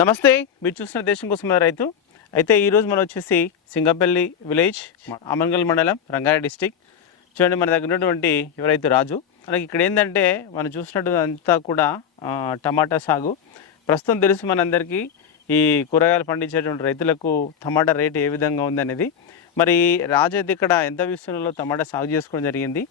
నమస్తే మీరు చూస్తున్న దేశం కోసం రైతు. అయితే ఈరోజు మనం వచ్చేసి సింగపల్లి విలేజ్ అమన్గల్ మండలం రంగారెడ్డి డిస్టిక్. చూడండి మన దగ్గర ఉన్నటువంటి ఎవరైతే రాజు మనకి ఇక్కడ ఏంటంటే మనం చూసినట్టు అంతా కూడా టమాటా సాగు. ప్రస్తుతం తెలుసు మనందరికీ ఈ కూరగాయలు పండించేటువంటి రైతులకు టమాటా రేటు ఏ విధంగా ఉందనేది మరి రాజు అయితే ఇక్కడ ఎంత విస్తీర్ణంలో టమాటా సాగు చేసుకోవడం జరిగింది.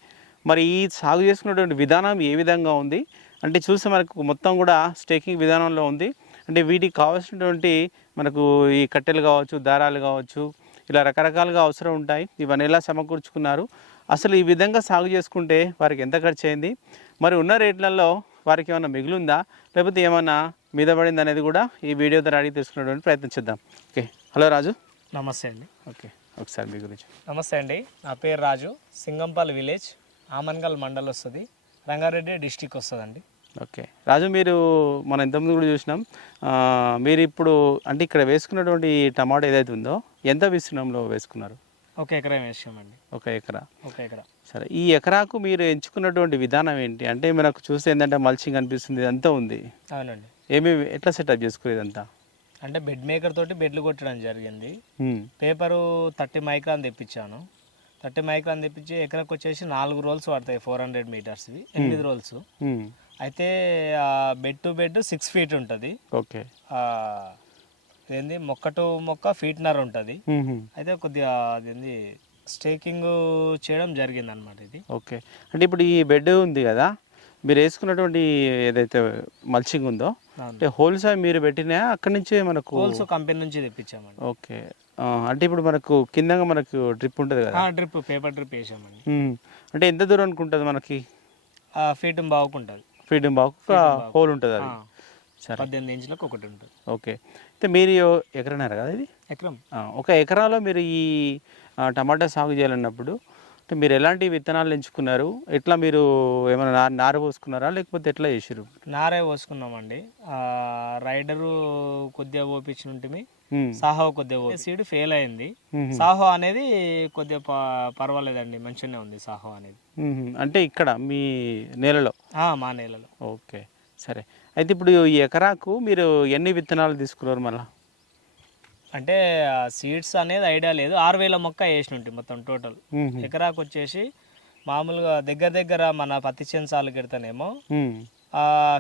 మరి ఈ సాగు చేసుకున్నటువంటి విధానం ఏ విధంగా ఉంది? అంటే చూస్తే మనకు మొత్తం కూడా స్టేకింగ్ విధానంలో ఉంది. అంటే వీటికి కావాల్సినటువంటి మనకు ఈ కట్టెలు కావచ్చు దారాలు కావచ్చు ఇలా రకరకాలుగా అవసరం ఉంటాయి. ఇవన్నీ ఎలా సమకూర్చుకున్నారు. అసలు ఈ విధంగా సాగు చేసుకుంటే వారికి ఎంత ఖర్చు అయింది? మరి ఉన్న రేట్లలో వారికి ఏమైనా మిగులుందా? లేకపోతే ఏమైనా మీద పడింది అనేది కూడా ఈ వీడియో ద్వారా అడిగి తెలుసుకునేటువంటి ప్రయత్నం చేద్దాం. ఓకే. హలో రాజు. నమస్తే అండి. ఓకే. ఒకసారి మీ గురించి. నమస్తే అండి. నా పేరు రాజు. సింగంపల్లి విలేజ్ ఆమన్గల్ మండల్ వస్తుంది రంగారెడ్డి డిస్టిక్ వస్తుందండి ఓకే. రాజు మీరు మనం ఇంతకుముందు కూడా చూసినాం. మీరు ఇప్పుడు అంటే ఇక్కడ వేసుకున్నటువంటి టమాటా ఏదైతే ఉందో ఎంత విస్తీర్ణంలో వేసుకున్నారు? ఒక ఎకరం వేసామండి. ఒక ఎకరా? ఒక ఎకరా. సరే ఈ ఎకరాకు మీరు ఎంచుకున్నటువంటి విధానం ఏంటి? అంటే మనకు చూస్తే ఏంటంటే మల్చింగ్ అనిపిస్తుంది ఇదంతా ఉంది. అవునండి. ఏమి ఎట్లా సెటప్ చేసుకునేది ఇదంతా? అంటే బెడ్ మేకర్ తోటి బెడ్లు కొట్టడం జరిగింది. పేపరు థర్టీ మైక్రాన్ తెప్పించాను. థర్టీ మైక్రాన్ తెప్పించి ఎకరకు వచ్చేసి నాలుగు రోల్స్ పడతాయి ఫోర్ హండ్రెడ్ మీటర్స్వి. ఎనిమిది రోల్స్. అయితే bed to bed six feet ఉంటుంది. ఓకే. ఏంది? మొక్క టు మొక్క ఫీట్నర్ ఉంటుంది. అయితే కొద్దిగా అదేంది? స్టేకింగ్ చేయడం జరిగింది అనమాట ఇది. ఓకే. అంటే ఇప్పుడు ఈ బెడ్ ఉంది కదా మీరు వేసుకున్నటువంటి ఏదైతే మల్చింగ్ ఉందో అంటే హోల్స్ అవి మీరు పెట్టినా అక్కడి నుంచే మనకు హోల్స్ కంపెనీ నుంచి తెప్పించామండి. ఓకే. అంటే ఇప్పుడు మనకు కిందగా మనకు డ్రిప్ ఉంటుంది కదా. డ్రిప్ పేపర్ డ్రిప్ వేసామండి. అంటే ఎంత దూరం అనుకుంటుంది మనకి? ఫీట్ బాగుంటుంది ఫీడింగ్ బాగు ఒక హోల్ ఉంటుంది అది. సరే. పద్దెనిమిది ఇంచులకు ఒకటి ఉంటుంది. ఓకే. అయితే మీరు ఎకరన్నారు కదా ఇది? ఎకరం. ఒక ఎకరాలో మీరు ఈ టమాటా సాగు చేయాలన్నప్పుడు అంటే మీరు ఎలాంటి విత్తనాలు ఎంచుకున్నారు? ఎట్లా మీరు ఏమైనా నారు నారు పోసుకున్నారా? లేకపోతే ఎట్లా చేసారు నారే పోసుకున్నామండి. రైడరు కొద్దిగా పోపించి ఉంటుంది సాహో కొద్దిగా సీడ్ ఫెయిల్ అయింది. సాహో అనేది కొద్దిగా పర్వాలేదండి మంచిగానే ఉంది సాహో అనేది. అంటే ఇక్కడ మీ నేలలో? ఆ, మా నేలలో. ఓకే సరే. అయితే ఇప్పుడు ఈ ఎకరాకు మీరు ఎన్ని విత్తనాలు తీసుకున్నారు మళ్ళా? అంటే సీడ్స్ అనేది ఐడియా లేదు. ఆరు వేల మొక్క వేసిన ఉంటుంది మొత్తం టోటల్. ఎకరాకు వచ్చేసి మామూలుగా దగ్గర దగ్గర మన పత్తి చెంచాలు ఆ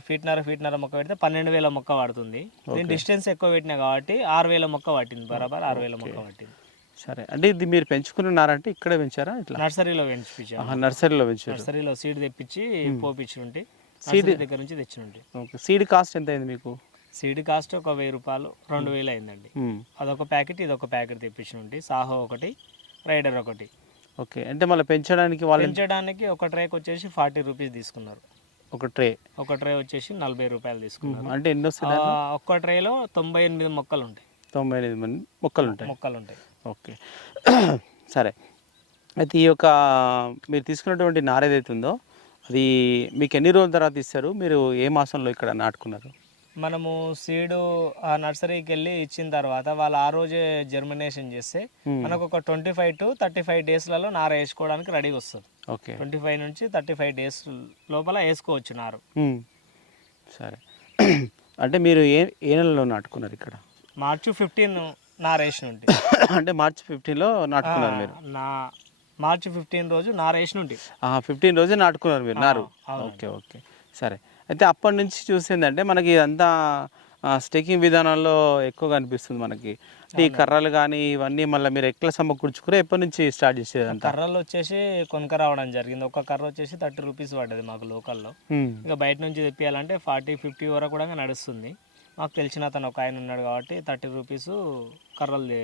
ఫీట్నర ఫీట్నర మొక్క పెడితే పన్నెండు వేల మొక్క పడుతుంది. నేను డిస్టెన్స్ ఎక్కువ పెట్టినా కాబట్టి ఆరు వేల మొక్క పట్టింది బరాబర్ ఆరు వేల మొక్క పట్టింది. సరే. అంటే ఇది మీరు పెంచుకున్నారంటే ఇక్కడే పెంచారా ఇట్లా? నర్సరీలో పెంచిపించాను నర్సరీలో పెంచారు. నర్సరీలో సీడ్ తెప్పించి పోపించి ఉంటే సీడ్ దగ్గర నుంచి తెచ్చి ఉంటే ఓకే. సీడ్ కాస్ట్ ఎంత అయింది మీకు? సీడ్ కాస్ట్ ఒక వెయ్యి రూపాయలు రెండు వేలు అయిందండి. అదొక ప్యాకెట్ ఇదొక ప్యాకెట్ తెప్పించి ఉంటే సాహో ఒకటి రైడర్ ఒకటి. ఓకే. అంటే మళ్ళీ పెంచడానికి వాళ్ళు పెంచడానికి ఒక ట్రేకి వచ్చేసి ఫార్టీ రూపీస్ తీసుకున్నారు. ఒక ట్రే. ఒక ట్రే వచ్చేసి నలభై రూపాయలు తీసుకున్నారు అంటే ఎన్ని వస్తాయి ఒక్క ట్రేలో తొంభై ఎనిమిది మొక్కలు ఉంటాయి. తొంభై ఎనిమిది మంది మొక్కలు ఉంటాయి. మొక్కలు ఉంటాయి. ఓకే. సరే. అయితే ఈ యొక్క మీరు తీసుకున్నటువంటి నార ఏదైతే ఉందో అది మీకు ఎన్ని రోజుల తర్వాత ఇస్తారు? మీరు ఏ మాసంలో ఇక్కడ నాటుకున్నారు? మనము సీడు ఆ నర్సరీకి వెళ్ళి ఇచ్చిన తర్వాత వాళ్ళు ఆ రోజే జర్మినేషన్ చేస్తే. మనకు ఒక twenty five to thirty five డేస్లలో నార వేసుకోవడానికి రెడీగా వస్తుంది. ఓకే. ట్వంటీ ఫైవ్ నుంచి థర్టీ ఫైవ్ డేస్ లోపల వేసుకోవచ్చు నారు. సరే. అంటే మీరు ఏ ఏ నెలలో నాటుకున్నారు ఇక్కడ? మార్చి ఫిఫ్టీన్ నార వేసిన ఉంటుంది అంటే మార్చి ఫిఫ్టీన్లో నాటుకున్నారు మీరు? నా మార్చి ఫిఫ్టీన్ రోజు నార వేసిన ఉంటుంది ఫిఫ్టీన్ రోజే నాటుకున్నారు మీరు నారు. Okay okay. సరే. అయితే అప్పటి నుంచి చూసిందంటే మనకి ఇదంతా స్టేకింగ్ విధానంలో ఎక్కువగా అనిపిస్తుంది మనకి. ఈ కర్రలు కానీ ఇవన్నీ మళ్ళీ మీరు ఎట్లా సమకూర్చుకుని ఎప్పటి నుంచి స్టార్ట్ చేసేది కర్రలు వచ్చేసి కొనుక రావడం జరిగింది. ఒక కర్ర వచ్చేసి థర్టీ రూపీస్ పడ్డది మాకు లోకల్లో. ఇంకా బయట నుంచి తెప్పియాలంటే ఫార్టీ ఫిఫ్టీ వరకు కూడా నడుస్తుంది. మాకు తెలిసిన అతను ఒక ఆయన ఉన్నాడు కాబట్టి థర్టీ రూపీస్ కర్రలు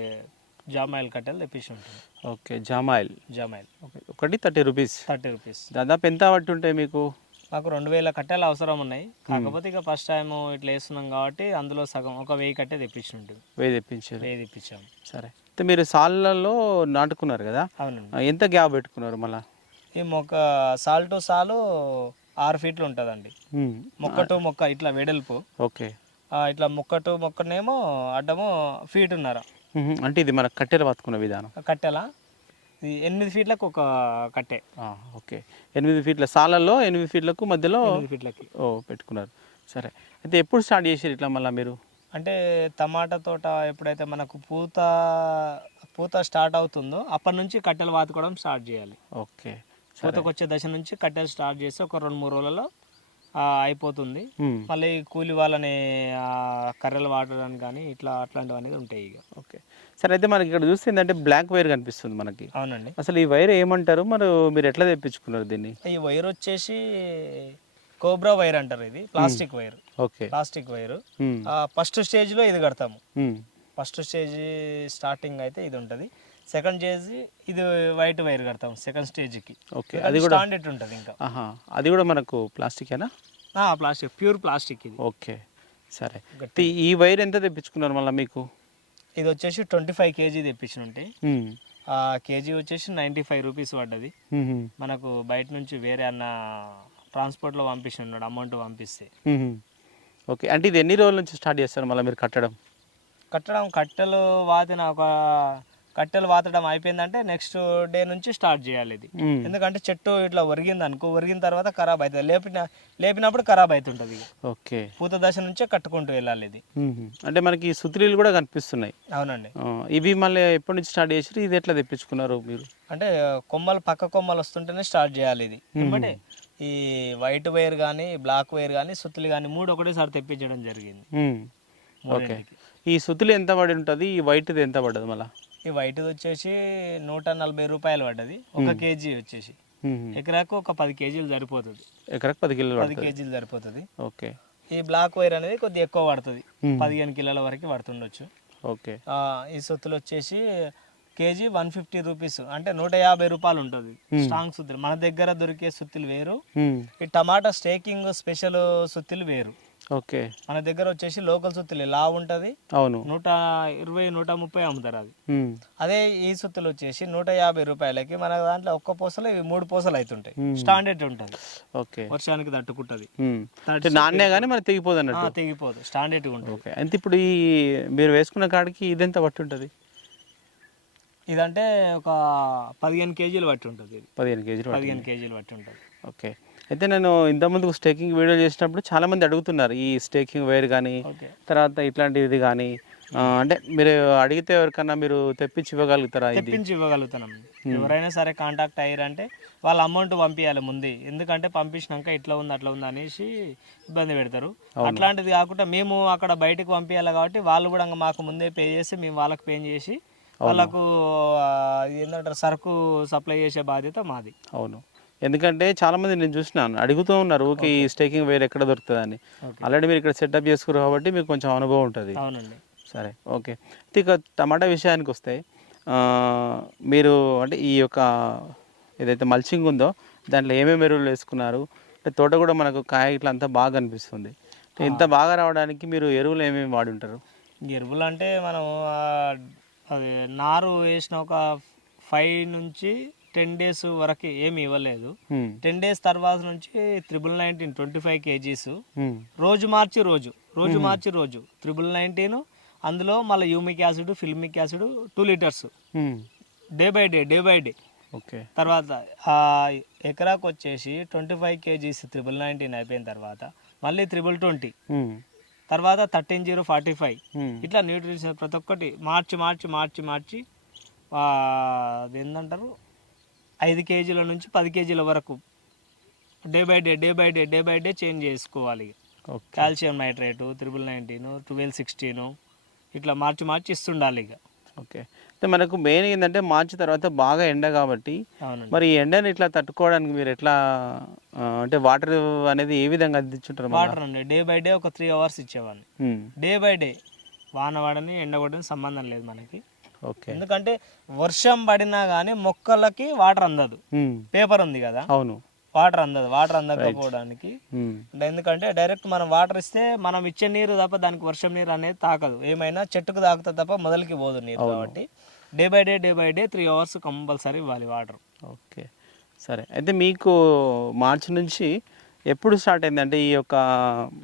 జామాయిల్ కట్టెలు తెప్పించి ఉంటుంది ఓకే జామాయిల్. జామాయిల్. ఓకే ఒకటి థర్టీ రూపీస్. Thirty rupees. దాదాపు ఎంత పట్టి ఉంటాయి మీకు? మాకు రెండు వేల కట్టెలు అవసరం ఉన్నాయి. కాకపోతే ఇక ఫస్ట్ టైం ఇట్లా వేస్తున్నాం కాబట్టి అందులో సగం ఒక వెయ్యి కట్టే తెప్పించి ఉంటుంది వెయ్యి తెప్పించారు. వెయ్యి తెప్పించాము సరే. అయితే మీరు సాళ్ళల్లో నాటుకున్నారు కదా? అవునండి ఆ, ఎంత గ్యాప్ పెట్టుకున్నారు మళ్ళా? ఈ మొక్క సాల్ టు సాలు ఆరు ఫీట్లు ఉంటుందండి. మొక్క టు మొక్క ఇట్లా వెడల్పు. ఓకే. ఇట్లా మొక్క టు మొక్కనేమో అడ్డము ఫీట్ ఉన్నారా అంటే ఇది మన కట్టెలు పట్టుకున్న విధానం. కట్టెలా? ఎనిమిది ఫీట్లకు ఒక కట్టె. ఓకే. ఎనిమిది ఫీట్ల సాలల్లో ఎనిమిది ఫీట్లకు మధ్యలో ఎనిమిది ఫీట్లకి. ఓ పెట్టుకున్నారు. సరే. అయితే ఎప్పుడు స్టార్ట్ చేసారు ఇట్లా మళ్ళీ మీరు? అంటే టమాటా తోట ఎప్పుడైతే మనకు పూత పూత స్టార్ట్ అవుతుందో అప్పటి నుంచి కట్టెలు వాతుకోవడం స్టార్ట్ చేయాలి. ఓకే. పూతకు వచ్చే దశ నుంచి కట్టెలు స్టార్ట్ చేసి ఒక రెండు మూడు రోజులలో అయిపోతుంది. మళ్ళీ కూలి వాళ్ళని కర్రలు వాడడానికి కానీ ఇట్లా అట్లాంటివి అనేది ఉంటాయి ఇక. ఓకే. సరే అయితే మనకి ఇక్కడ చూస్తే ఏంటంటే బ్లాక్ వైర్ కనిపిస్తుంది మనకి. అవునండి. అసలు ఈ వైర్ ఏమంటారు? మరి మీరు ఎట్లా తెప్పించుకున్నారు దీన్ని? ఈ వైర్ వచ్చేసి కోబ్రా వైర్ అంటారు ఇది plastic wire. Okay. Plastic wire. First స్టేజ్లో ఇది కడతాము. ఫస్ట్ స్టేజ్ స్టార్టింగ్ అయితే ఇది ఉంటుంది. సెకండ్ స్టేజ్ ఇది వైట్ వైర్ కడతాం సెకండ్ స్టేజ్కి. ఓకే. అది కూడా స్టాండర్డ్ ఉంటుంది ఇంకా. అది కూడా మనకు ప్లాస్టికేనా? ప్లాస్టిక్ ప్యూర్ ప్లాస్టిక్ ఇది. ఓకే. సరే. ఈ వైర్ ఎంత తెప్పించుకున్నారు మళ్ళీ మీకు? ఇది వచ్చేసి ట్వంటీ ఫైవ్ కేజీ తెప్పించిన ఉంటాయి మ్మ్. ఆ కేజీ వచ్చేసి నైంటీ ఫైవ్ రూపీస్ పడ్డది. మనకు బయట నుంచి వేరే అన్న ట్రాన్స్పోర్ట్లో పంపిస్తున్నాడు అమౌంట్ పంపిస్తే. ఓకే అంటే ఇది ఎన్ని రోజుల నుంచి స్టార్ట్ చేస్తారు మళ్ళీ మీరు కట్టడం కట్టడం కట్టెలు వాతిన ఒక కట్టెలు వాతడం అయిపోయిందంటే నెక్స్ట్ డే నుంచి స్టార్ట్ చేయాలి ఇది. ఎందుకంటే చెట్టు ఇట్లా ఒరిగింది అనుకో ఒరిగిన తర్వాత ఖరాబ్ అవుతుంది లేపిన లేపినప్పుడు ఖరాబ్ అవుతుంటుంది. ఓకే. పూత దశ నుంచే కట్టుకుంటూ వెళ్ళాలి ఇది. అంటే మనకి సుత్రీలు కూడా కనిపిస్తున్నాయి. అవునండి. ఇవి మళ్ళీ ఎప్పటి నుంచి స్టార్ట్ చేసారు ఇది ఎట్లా తెప్పించుకున్నారు మీరు? అంటే కొమ్మలు పక్క కొమ్మలు వస్తుంటేనే స్టార్ట్ చేయాలి ఇది. ఈ వైట్ వైర్ కానీ బ్లాక్ వైర్ కానీ సుత్తులు కానీ మూడు ఒకటేసారి తెప్పించడం జరిగింది. ఓకే. ఈ సుతులు ఎంత పడి ఉంటుంది? ఈ వైట్ది ఎంత పడ్డది మళ్ళీ? ఈ వైట్ వచ్చేసి నూట నలభై రూపాయలు పడ్డది. ఒక కేజీ వచ్చేసి. ఎకరాకు ఒక పది కేజీలు సరిపోతుంది. ఎకరకు పది కిలోలు పది కేజీలు సరిపోతుంది. ఓకే. ఈ బ్లాక్ వైర్ అనేది కొద్దిగా ఎక్కువ పడుతుంది. పదిహేను కిలోల వరకు పడుతుండొచ్చు. ఓకే. ఈ సొత్తులు వచ్చేసి కేజీ వన్ ఫిఫ్టీ రూపీస్. అంటే నూట యాభై రూపాయలు ఉంటుంది. స్ట్రాంగ్ సుత్తులు. మన దగ్గర దొరికే సుత్తులు వేరు. ఈ టమాటా స్టేకింగ్ స్పెషల్ సుత్తులు వేరు. ఓకే. మన దగ్గర వచ్చేసి లోకల్ సుత్తులు. లా ఉంటుంది. అవును. నూట ఇరవై నూట ముప్పై అమ్ముతారు అది. అదే ఈ సుత్తులు వచ్చేసి నూట యాభై రూపాయలకి మన దాంట్లో ఒక్క పూసలు ఇవి మూడు పూసలు అవుతుంటాయి. స్టాండర్డ్ ఉంటుంది. ఓకే. వర్షానికి తట్టుకుంటుంది. నాణ్య కానీ మనకి తెగిపోదు అన్నట్టు. తెగిపోదు. స్టాండర్డ్ ఉంటుంది. ఓకే. అంటే ఇప్పుడు ఈ మీరు వేసుకున్న కాడికి ఇదెంత పట్టి ఉంటుంది? ఇదంటే ఒక పదిహేను కేజీలు పట్టి ఉంటుంది పదిహేను కేజీలు పదిహేను కేజీలు పట్టి ఉంటుంది. ఓకే. అయితే నేను ఇంతకుముందు స్టేకింగ్ వీడియో చేసినప్పుడు చాలా మంది అడుగుతున్నారు ఈ స్టేకింగ్ వైర్ కానీ తర్వాత ఇట్లాంటిది కానీ ఆ, అంటే మీరు అడిగితే ఎవరికన్నా మీరు తెప్పించి ఇవ్వగలుగుతారా ఇది? తెప్పించి ఇవ్వగలుగుతున్నాం. ఎవరైనా సరే కాంటాక్ట్ అయ్యారంటే వాళ్ళ అమౌంట్ పంపించాలి ముందే. ఎందుకంటే పంపించినాక ఇట్లా ఉంది అట్లా ఉంది అనేసి ఇబ్బంది పెడతారు. అట్లాంటిది కాకుండా మేము అక్కడ బయటకు పంపించాలి కాబట్టి వాళ్ళు కూడా మాకు ముందే పే చేసి మేము వాళ్ళకి పే చేసి వాళ్ళకు ఏంటంటారు సరుకు సప్లై చేసే బాధ్యత మాది. అవును. ఎందుకంటే చాలా మంది నేను చూసినాను అడుగుతూ ఉన్నారు ఓకే ఈ స్టేకింగ్ వైర్ ఎక్కడ దొరుకుతుందని. ఆల్రెడీ మీరు ఇక్కడ సెటప్ చేసుకున్నారు కాబట్టి మీకు కొంచెం అనుభవం ఉంటుంది. సరే ఓకే. ఇక టమాటా విషయానికి వస్తే మీరు అంటే ఈ యొక్క ఏదైతే మల్చింగ్ ఉందో దాంట్లో ఏమేమి ఎరువులు వేసుకున్నారు? అంటే తోట కూడా మనకు కాయ ఇట్లా అంతా బాగా అనిపిస్తుంది ఇంత బాగా రావడానికి మీరు ఎరువులు ఏమేమి వాడి ఉంటారు? ఎరువులు అంటే మనం అది నారు వేసిన ఒక ఫైవ్ నుంచి టెన్ డేస్ వరకు ఏమి ఇవ్వలేదు. టెన్ డేస్ తర్వాత నుంచి triple nineteen twenty five kgs. రోజు మార్చి రోజు రోజు మార్చి రోజు త్రిబుల్ నైన్టీన్ అందులో మళ్ళీ humic acid fulvic acid two litres. Day by day day by day okay తర్వాత ఆ ఎకరాకు వచ్చేసి twenty five kgs triple nineteen అయిపోయిన తర్వాత మళ్ళీ త్రిబుల్ ట్వంటీ. తర్వాత థర్టీన్ జీరో ఫార్టీ ఫైవ్. ఇట్లా న్యూట్రిషన్ ప్రతి ఒక్కటి మార్చి మార్చి మార్చి మార్చి అది ఏంటంటారు ఐదు కేజీల నుంచి పది కేజీల వరకు day by day day by day day by day change చేసుకోవాలి calcium nitrate triple nineteen twelve sixteen ఇట్లా మార్చి మార్చి ఇస్తుండాలి ఇక. ఓకే. అయితే మనకు మెయిన్ ఏంటంటే మార్చి తర్వాత బాగా ఎండ కాబట్టి మరి ఈ ఎండని ఇట్లా తట్టుకోవడానికి మీరు ఎట్లా అంటే వాటర్ అనేది ఏ విధంగా అందించుంటారు? వాటర్ అండి. డే బై డే ఒక త్రీ అవర్స్ ఇచ్చేవాడిని. డే బై డే వాన పడని ఎండ పడని సంబంధం లేదు మనకి. ఎందుకంటే వర్షం పడినా కానీ మొక్కలకి వాటర్ అందదు. పేపర్ ఉంది కదా. అవును. వాటర్ అందదు. వాటర్ అందకపోవడానికి. ఎందుకంటే డైరెక్ట్ మనం వాటర్ ఇస్తే మనం ఇచ్చే నీరు తప్ప దానికి వర్షం నీరు అనేది తాకదు. ఏమైనా చెట్టుకు తాకుతుంది తప్ప మొదలకి పోదు నీరు కాబట్టి day by day day by day three hours compulsory ఇవ్వాలి వాటర్. ఓకే. సరే. అయితే మీకు మార్చి నుంచి ఎప్పుడు స్టార్ట్ అయింది? అంటే ఈ యొక్క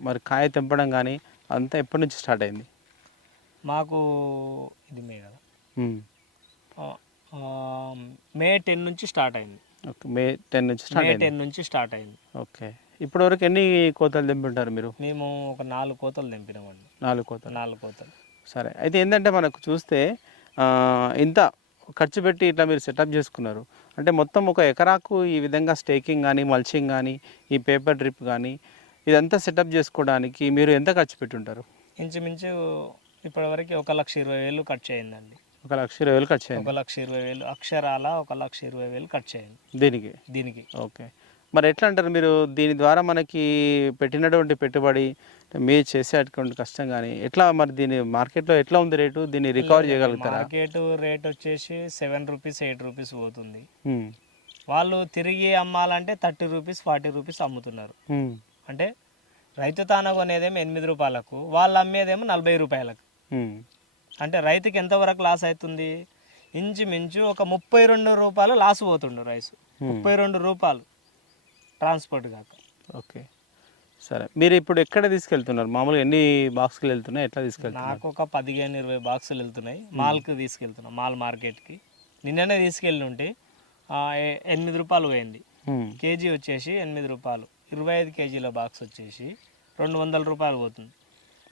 మరి కాయ తెంపడం కానీ అంతా ఎప్పటి నుంచి స్టార్ట్ అయింది? మాకు ఇది మే కదా. మే టెన్ నుంచి స్టార్ట్ అయింది. ఓకే మే టెన్ నుంచి స్టార్ట్ మే టెన్ నుంచి స్టార్ట్ అయింది. ఓకే ఇప్పటి వరకు ఎన్ని కోతలు తెంపి ఉంటారు మీరు? మేము ఒక నాలుగు కోతలు తెంపినామండి. నాలుగు కోతలు. నాలుగు కోతలు. సరే. అయితే ఏంటంటే మనకు చూస్తే ఇంత ఖర్చు పెట్టి ఇట్లా మీరు సెటప్ చేసుకున్నారు. అంటే మొత్తం ఒక ఎకరాకు ఈ విధంగా స్టేకింగ్ కానీ మల్చింగ్ కానీ ఈ పేపర్ డ్రిప్ కానీ ఇదంతా సెటప్ చేసుకోవడానికి మీరు ఎంత ఖర్చు పెట్టి ఉంటారు ఇంచుమించు ఇప్పటివరకు ఒక లక్ష ఇరవై వేలు ఖర్చు అయిందండి. ఒక లక్ష ఇరవై వేలు ఖర్చు ఒక లక్ష ఇరవై వేలు అక్షరాల ఒక లక్ష ఇరవై వేలు ఖర్చు అయింది దీనికి? దీనికి. ఓకే. మరి ఎట్లా అంటారు మీరు? దీని ద్వారా మనకి పెట్టినటువంటి పెట్టుబడి మీరు చేసేటువంటి కష్టం కానీ ఎట్లా మరి దీని మార్కెట్లో ఎట్లా ఉంది రేటు? దీన్ని రికవర్ చేయగలుగుతారా? మార్కెట్ రేట్ వచ్చేసి సెవెన్ రూపీస్ ఎయిట్ రూపీస్ పోతుంది. వాళ్ళు తిరిగి అమ్మాలంటే థర్టీ రూపీస్ ఫార్టీ రూపీస్ అమ్ముతున్నారు. అంటే రైతు తాన కొనేదేమో ఎనిమిది రూపాయలకు వాళ్ళు అమ్మేదేమో నలభై రూపాయలకు. అంటే రైతుకి ఎంతవరకు లాస్ అవుతుంది? ఇంచుమించు ఒక ముప్పై రెండు రూపాయలు లాస్ పోతుండు రైస్. ముప్పై రెండు రూపాయలు ట్రాన్స్పోర్ట్ కాక. ఓకే. సరే. మీరు ఇప్పుడు ఎక్కడ తీసుకెళ్తున్నారు? మామూలుగా ఎన్ని బాక్స్కి వెళ్తున్నాయి? ఎట్లా తీసుకెళ్తున్నారు? నాకు ఒక పదిహేను ఇరవై బాక్సులు వెళ్తున్నాయి. మాల్కి తీసుకెళ్తున్నాం. మాల్ మార్కెట్కి. నిన్ననే తీసుకెళ్ళి ఉంటే ఎనిమిది రూపాయలు పోయింది. ఉమ్, కేజీ వచ్చేసి ఎనిమిది రూపాయలు. ఇరవై ఐదు కేజీల బాక్స్ వచ్చేసి రెండు వందల రూపాయలు పోతుంది.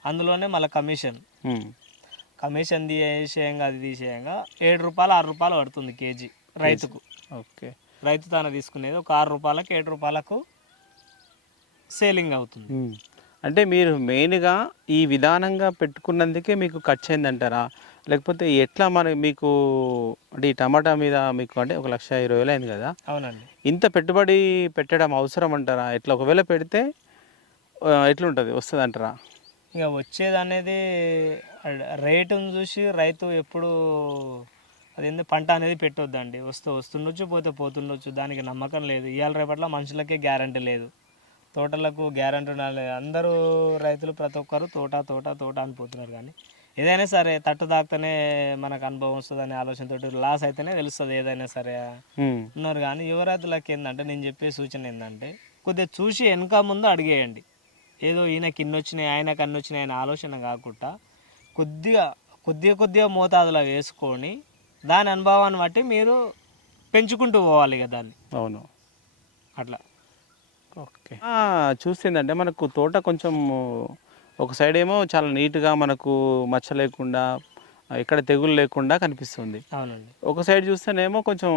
అందులోనే మళ్ళీ కమిషన్. కమిషన్ తీసేయంగా అది తీసేయంగా ఏడు రూపాయలు ఆరు రూపాయలు పడుతుంది కేజీ రైతుకు. ఓకే. రైతు తాను తీసుకునేది ఒక ఆరు రూపాయలకు ఏడు రూపాయలకు సేలింగ్ అవుతుంది. అంటే మీరు మెయిన్గా ఈ విధానంగా పెట్టుకున్నందుకే మీకు ఖర్చు అయిందంటారా? లేకపోతే ఎట్లా మరి మీకు అంటే ఈ టమాటా మీద మీకు అంటే ఒక లక్ష ఇరవై వేలు అయింది కదా? అవునండి. ఇంత పెట్టుబడి పెట్టడం అవసరం అంటారా? ఎట్లా? ఒకవేళ పెడితే ఎట్లుంటుంది? వస్తుంది అంటారా ఇక వచ్చేది అనేది రేటును చూసి రైతు ఎప్పుడు అదేంది పంట అనేది పెట్టొద్దండి. వస్తూ వస్తుండొచ్చు పోతే పోతుండొచ్చు. దానికి నమ్మకం లేదు. ఇవాళ రేపట్ల మనుషులకే గ్యారంటీ లేదు. తోటలకు గ్యారంటీ ఉండాలి. అందరూ రైతులు ప్రతి ఒక్కరు తోట తోట తోట అని పోతున్నారు కానీ ఏదైనా సరే తట్టు దాక్తేనే మనకు అనుభవం వస్తుంది అనే ఆలోచనతో లాస్ అయితేనే తెలుస్తుంది ఏదైనా సరే. ఉన్నారు కానీ యువ రైతులకు ఏంటంటే నేను చెప్పే సూచన ఏంటంటే కొద్దిగా చూసి వెనక ముందు అడిగేయండి. ఏదో ఈయనకి ఇన్ని వచ్చినాయి ఆయనకి అన్ని వచ్చినాయి అనే ఆలోచన కాకుండా కొద్దిగా కొద్దిగా కొద్దిగా మోతాదులో వేసుకొని దాని అనుభవాన్ని బట్టి మీరు పెంచుకుంటూ పోవాలి ఇక దాన్ని. అవును. అట్లా. ఓకే. చూస్తుందంటే మనకు తోట కొంచెం ఒక సైడ్ ఏమో చాలా నీట్గా మనకు మచ్చ లేకుండా ఎక్కడ తెగులు లేకుండా కనిపిస్తుంది. అవునండి. ఒక సైడ్ చూస్తేనేమో కొంచెం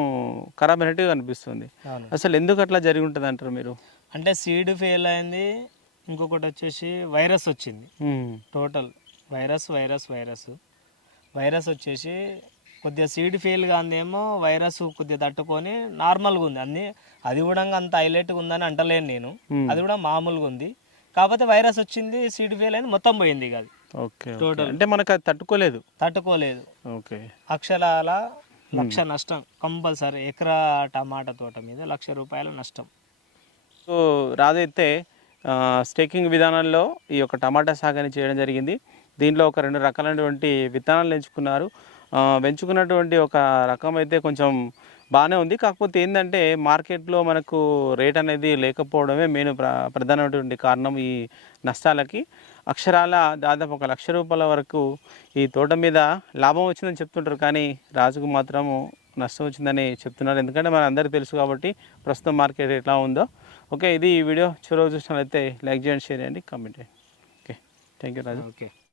ఖరాబ్ అయినట్టుగా కనిపిస్తుంది. అసలు ఎందుకు అట్లా జరిగి ఉంటుంది అంటారు మీరు? అంటే సీడ్ ఫెయిల్ అయింది ఇంకొకటి వచ్చేసి వైరస్ వచ్చింది. Total virus virus virus. Virus వచ్చేసి కొద్దిగా సీడ్ ఫెయిల్ కాందేమో వైరస్ కొద్దిగా తట్టుకొని నార్మల్గా ఉంది. అన్ని అది కూడా అంత హైలైట్గా ఉందని అంటలేను నేను. అది కూడా మామూలుగా ఉంది. కాకపోతే వైరస్ వచ్చింది సీడ్ ఫెయిల్ అయింది మొత్తం పోయింది ఇక అది. ఓకే. Total. అంటే మనకు అది తట్టుకోలేదు? తట్టుకోలేదు. ఓకే. అక్షరాల లక్ష నష్టం కంపల్సరీ ఎకరా టమాటా తోట మీద లక్ష రూపాయల నష్టం. సో రాదైతే స్టేకింగ్ విధానంలో ఈ యొక్క టమాటా సాగుని చేయడం జరిగింది. దీంట్లో ఒక రెండు రకాలైనటువంటి విత్తనాలు ఎంచుకున్నారు. పెంచుకున్నటువంటి ఒక రకం అయితే కొంచెం బాగానే ఉంది. కాకపోతే ఏంటంటే మార్కెట్లో మనకు రేట్ అనేది లేకపోవడమే మెయిన్ ప్ర ప్రధానమైనటువంటి కారణం ఈ నష్టాలకి. అక్షరాల దాదాపు ఒక లక్ష రూపాయల వరకు ఈ తోట మీద లాభం వచ్చిందని చెప్తుంటారు. కానీ రాజుకు మాత్రము నష్టం వచ్చిందని చెప్తున్నారు. ఎందుకంటే మన అందరికీ తెలుసు కాబట్టి ప్రస్తుతం మార్కెట్ ఎట్లా ఉందో. ఓకే ఇది ఈ వీడియో చివరి చూసినట్లయితే లైక్ చేయండి షేర్ చేయండి కామెంట్ చేయండి. Okay thank you Raju okay